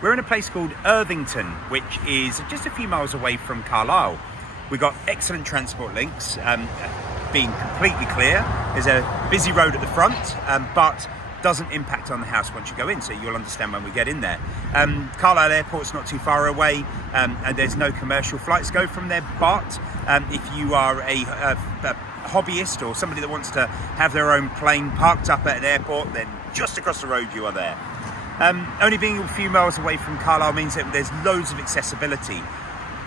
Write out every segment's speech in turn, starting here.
We're in a place called Irthington, which is just a few miles away from Carlisle. We've got excellent transport links, being completely clear. There's a busy road at the front, but doesn't impact on the house once you go in, so you'll understand when we get in there. Carlisle Airport's not too far away, and there's no commercial flights go from there, but if you are a hobbyist or somebody that wants to have their own plane parked up at an airport, then just across the road you are there. Only being a few miles away from Carlisle means that there's loads of accessibility,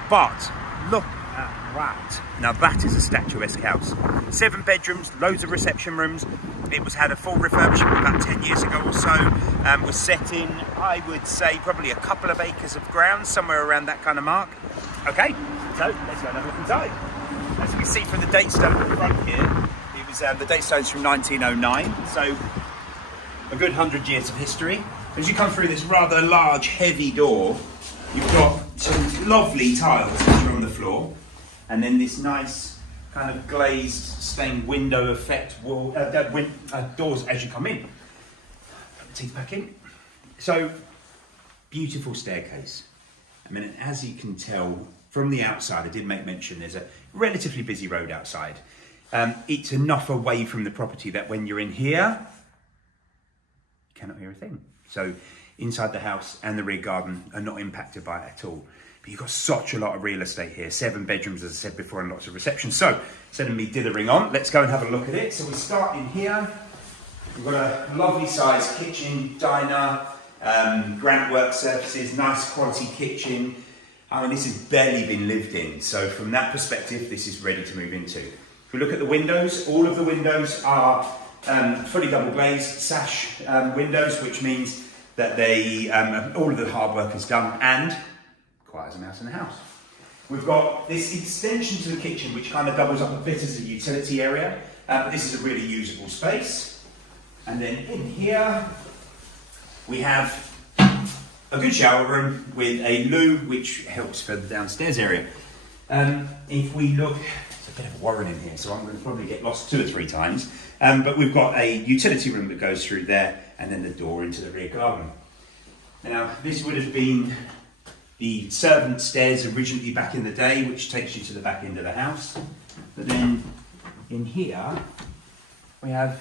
but look at that. Now that is a statuesque house. 7 bedrooms, loads of reception rooms. It had a full refurbishment about 10 years ago or so. Was set in, I would say, probably a couple of acres of ground, somewhere around that kind of mark. Okay, so let's go and have a look inside. As you can see from the date stone at the front here, it was the date stone's from 1909, so a good 100 years of history. As you come through this rather large, heavy door, you've got some lovely tiles which are on the floor, and then this nice kind of glazed stained window effect wall doors as you come in. Put the teeth back in. So, beautiful staircase. I mean, as you can tell from the outside, I did make mention there's a relatively busy road outside. It's enough away from the property that when you're in here, you cannot hear a thing. So inside the house and the rear garden are not impacted by it at all. But you've got such a lot of real estate here. 7 bedrooms, as I said before, and lots of reception. So instead of me dithering on, let's go and have a look at it. So we start in here. We've got a lovely sized kitchen, diner, granite work surfaces, nice quality kitchen. I mean, this has barely been lived in. So from that perspective, this is ready to move into. If we look at the windows, all of the windows are fully double glazed sash windows, which means that they all of the hard work is done and quiet as a mouse in the house. We've got this extension to the kitchen, which kind of doubles up a bit as a utility area, but this is a really usable space. And then in here we have a good shower room with a loo, which helps for the downstairs area. If we look, it's a bit of a warren in here, so I'm going to probably get lost 2 or 3 times. But we've got a utility room that goes through there, and then the door into the rear garden. Now, this would have been the servant stairs originally back in the day, which takes you to the back end of the house. But then in here, we have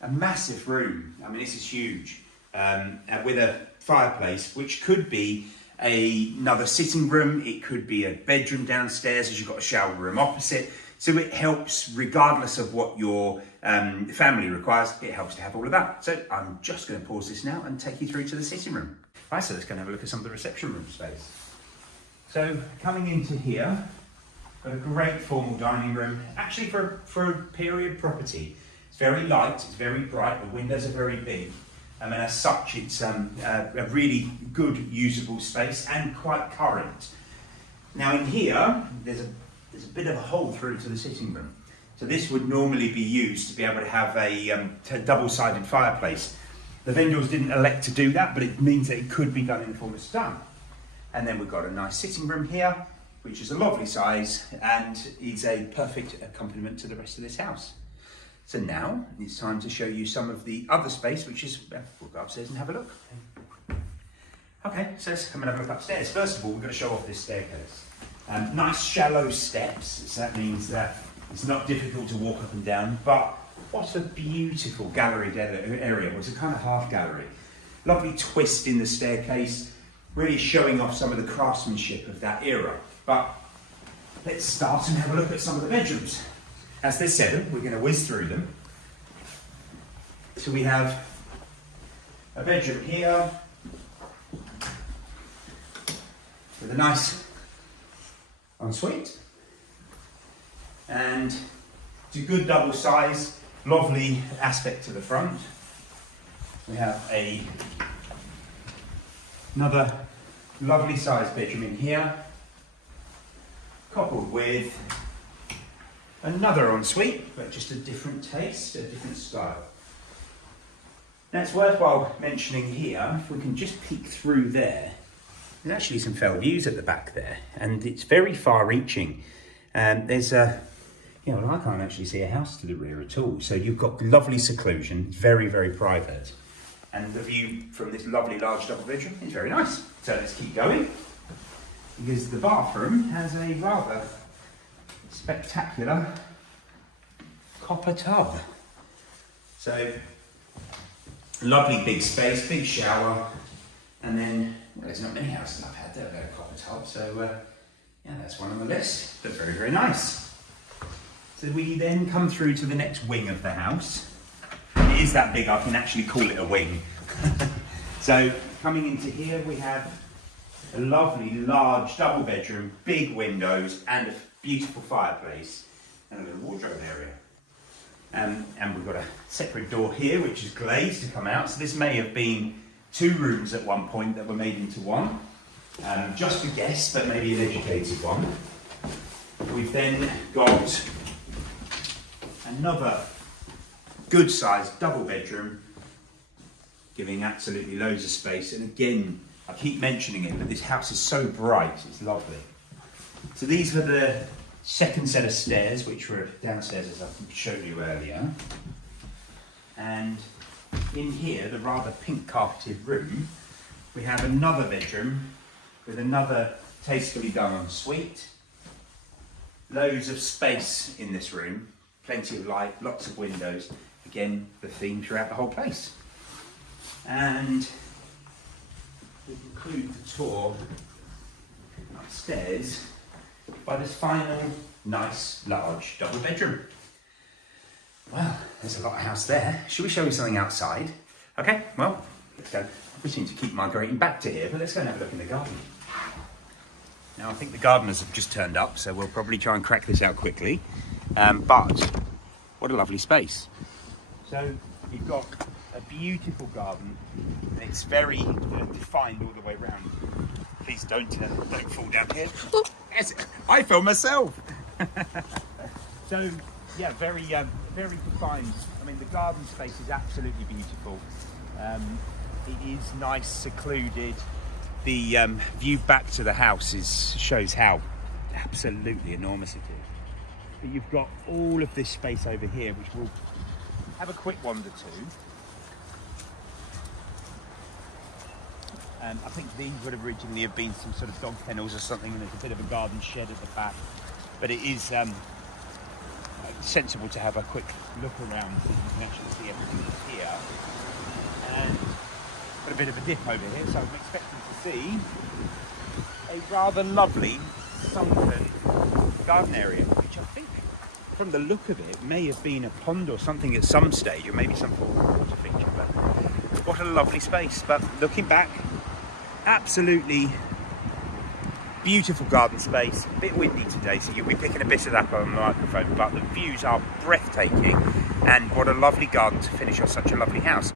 a massive room. I mean, this is huge, with a fireplace, which could be another sitting room. It could be a bedroom downstairs, as you've got a shower room opposite. So it helps, regardless of what your family requires, it helps to have all of that. So I'm just going to pause this now and take you through to the sitting room. Right, so let's go and have a look at some of the reception room space. So coming into here, got a great formal dining room. Actually, for a period property, it's very light, it's very bright, the windows are very big. And as such, it's a really good usable space and quite current. Now in here, there's a bit of a hole through to the sitting room. So this would normally be used to be able to have a double-sided fireplace. The vendors didn't elect to do that, but it means that it could be done in the form of stone. And then we've got a nice sitting room here, which is a lovely size and is a perfect accompaniment to the rest of this house. So now it's time to show you some of the other space, which is, we'll go upstairs and have a look. Okay, so let's come and have a look upstairs. First of all, we're going to show off this staircase. Nice shallow steps, so that means that it's not difficult to walk up and down, but what a beautiful gallery area. Well, it's a kind of half gallery. Lovely twist in the staircase, really showing off some of the craftsmanship of that era. But let's start and have a look at some of the bedrooms. As there's 7, we're going to whiz through them. So we have a bedroom here with a nice ensuite, and it's a good double size, lovely aspect to the front. We have another lovely sized bedroom in here, coupled with another ensuite, but just a different taste, a different style. Now it's worthwhile mentioning here, if we can just peek through there, there's actually some fell views at the back there, and it's very far-reaching. There's a, I can't actually see a house to the rear at all. So you've got lovely seclusion, very, very private. And the view from this lovely large double bedroom is very nice. So let's keep going, because the bathroom has a rather spectacular copper tub. So lovely big space, big shower, and then, well, there's not many houses I've had that have got a copper tub, so yeah, that's one on the list, but very, very nice. So we then come through to the next wing of the house. It is that big, I can actually call it a wing. So coming into here, we have a lovely large double bedroom, big windows, and a beautiful fireplace, and a little wardrobe area. And we've got a separate door here, which is glazed to come out. So this may have been 2 rooms at one point that were made into one, just for guests, but maybe an educated one. We've then got another good sized double bedroom, giving absolutely loads of space. And again, I keep mentioning it, but this house is so bright, it's lovely. So these were the second set of stairs, which were downstairs as I showed you earlier. And in here, the rather pink carpeted room, we have another bedroom with another tastefully done ensuite. Loads of space in this room, plenty of light, lots of windows. Again, the theme throughout the whole place. And we conclude the tour upstairs by this final, nice, large double bedroom. Well, there's a lot of house there. Should we show you something outside? Okay, well, let's go. We seem to keep migrating back to here, but let's go and have a look in the garden. Now, I think the gardeners have just turned up, so we'll probably try and crack this out quickly. But what a lovely space. So you've got a beautiful garden, and it's very defined all the way around. Please don't fall down here. Yes, I fell myself. So yeah, very defined. I mean, the garden space is absolutely beautiful. It is nice, secluded. The view back to the house shows how absolutely enormous it is. But you've got all of this space over here, which we'll have a quick wander to. I think these would have originally have been some sort of dog kennels or something, and there's a bit of a garden shed at the back. But it is sensible to have a quick look around so you can actually see everything that's here. And got a bit of a dip over here, so I'm expecting to see a rather lovely sunken garden area, which I think, from the look of it, may have been a pond or something at some stage, or maybe some form of water feature. But what a lovely space. But looking back, absolutely beautiful garden space. A bit windy today, so you'll be picking a bit of that on the microphone, but the views are breathtaking, and what a lovely garden to finish off such a lovely house.